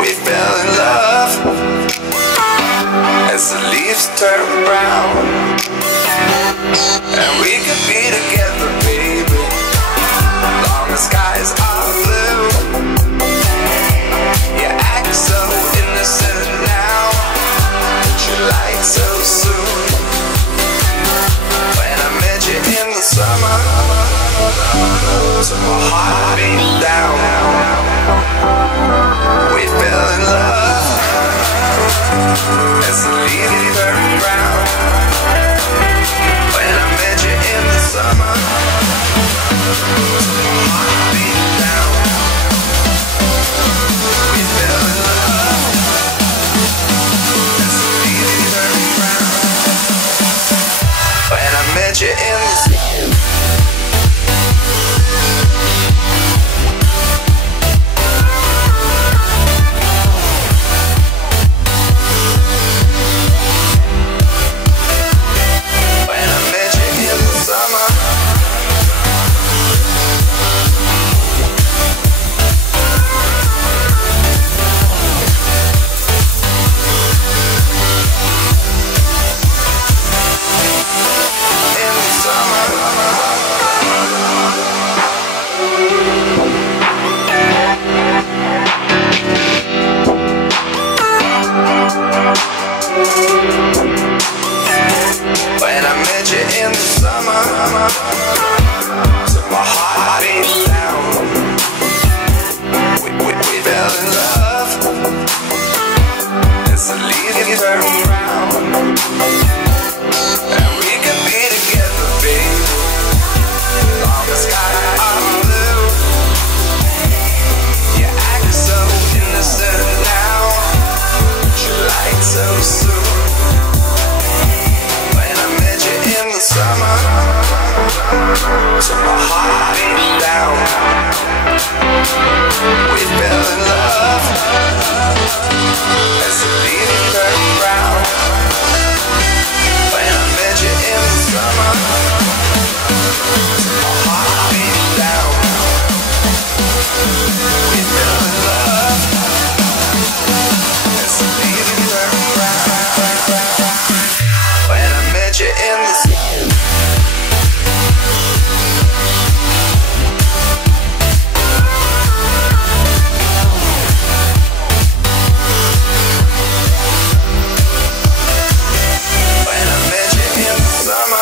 We fell in love as the leaves turn brown, and we could be together, baby, long as skies are blue. You act so innocent now, but you lied so soon. When I met you in the summer, so my heart beat down. We fell in love as the leaves turn brown. When I met you in the summer, so my heart beat down. We fell in love as the leaves turn brown. When I met you in the summer.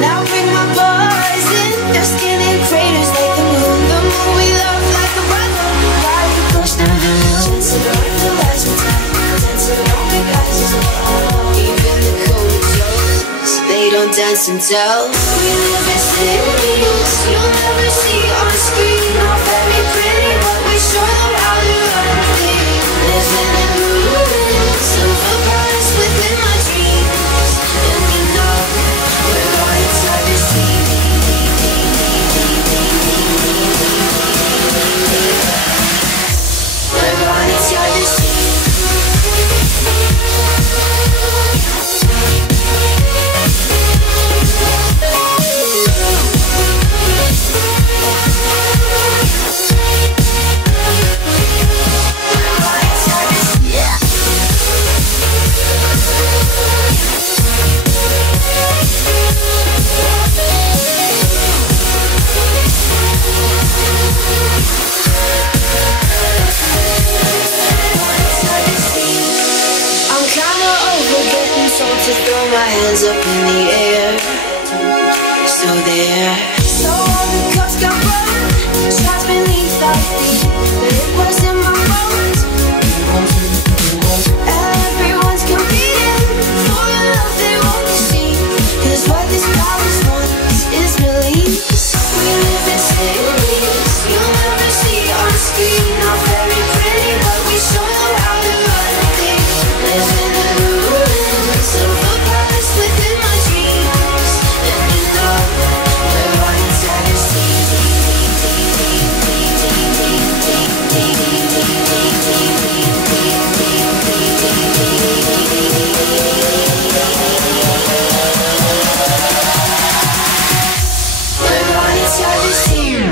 Now bring my boys in, they're skinny craters like the moon we love like a brother. Why we push down the moon? Dancing on the last time, dancing on the guys is all. Even the cold Jones, they don't dance and tell. We live in cities you'll never see on screen. Not very pretty, but we show them how to run things. Living in ruins, silver bars within my dreams. And you know we're right inside this team. We're right inside this team. To throw my hands up in the air. So there. So all the cups got burned, shots beneath our feet. But it wasn't my fault. Everyone's competing for the love they won't see. Cause what this palace wants is release. We live in cities you'll never see on screen. Not very pretty, but we show them how to run things. Live in the ruins, silver palace within my dreams. And you know we're right inside this team. We're right inside this team.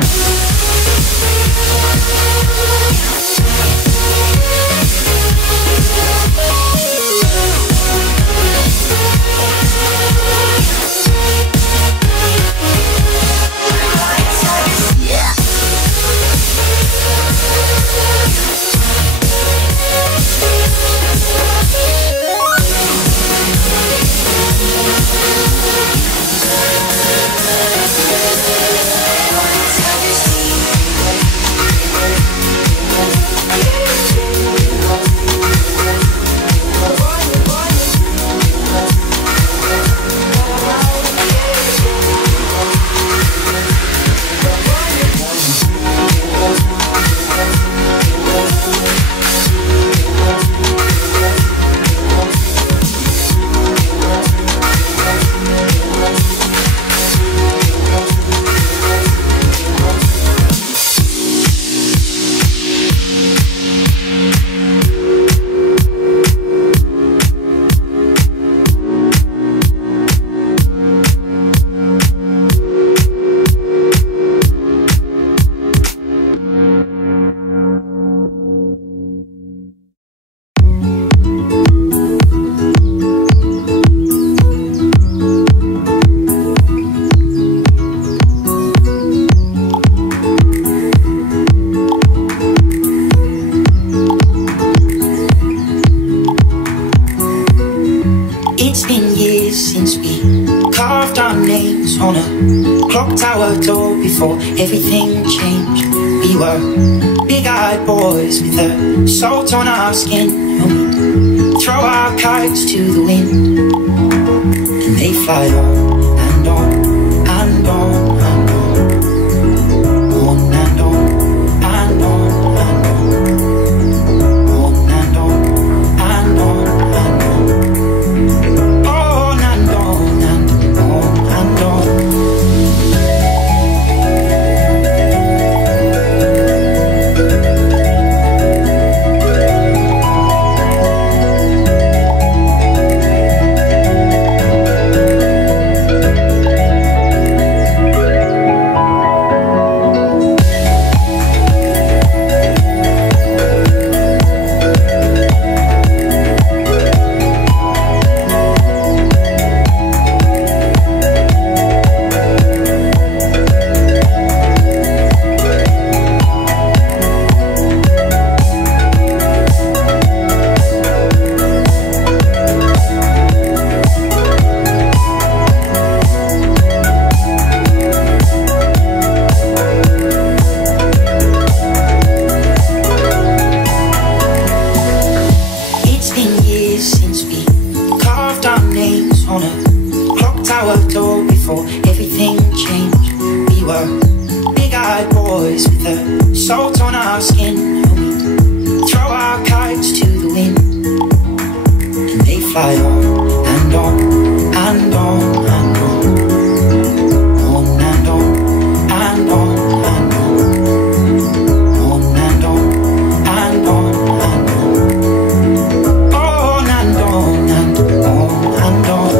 It's been years since we carved our names on a clock tower door before everything changed. We were big-eyed boys with a salt on our skin, and we'd throw our kites to the wind, and they fly on and on and on and on, on and on and on and on, on and on and on and on. before everything changed. We were big-eyed boys with the salt on our skin, and we throw our kites to the wind, and they fly on and on and on and on, on and on and on and on, on and on and on and on, on and on and on and on.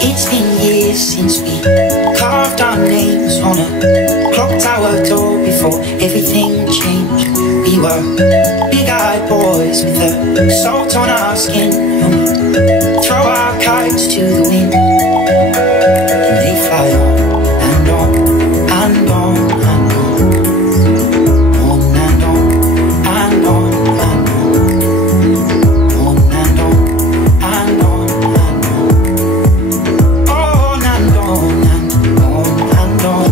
It's been years since we carved our names on a clock tower door before everything changed. We were big-eyed boys with the salt on our skin, and we throw our kites to the wind, and they fly on and on and on and on, on and on and on and on, on and on and on and on, on and on and on.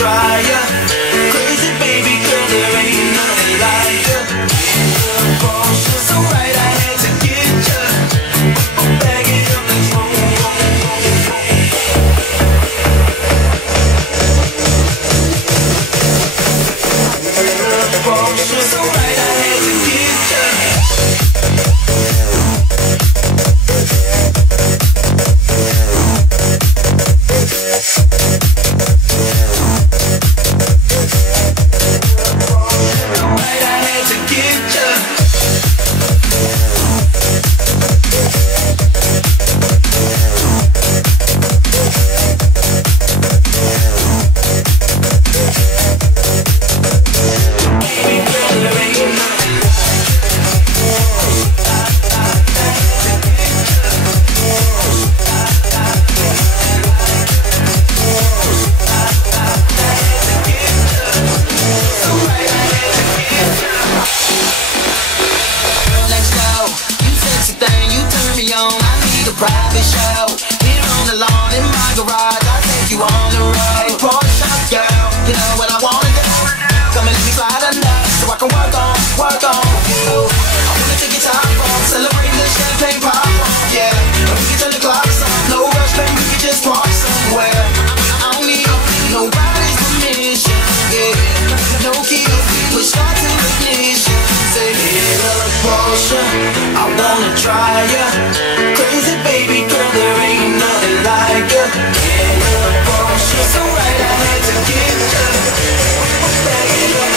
try ya. Crazy baby girl, there ain't nothing like ya. She's so right, I had to get ya. Bag it up and throw. She's so right, I had to get ya. Private show, here on the lawn in my garage. I take you on the road. Hey, Porsche girl, you know what I wanna do. Come and let me slide under, so I can work on you. I wanna take your top off, celebrate the champagne pop off, yeah. And we can turn the clocks on, no rush, baby, we can just walk somewhere. I don't need nobody's permission, yeah. No key, we start to ignition. Say, hit up Porsche, I wanna try ya. Crazy baby girl, there ain't nothing like ya. Hit up Porsche, so right, I had to get ya. Bag it up.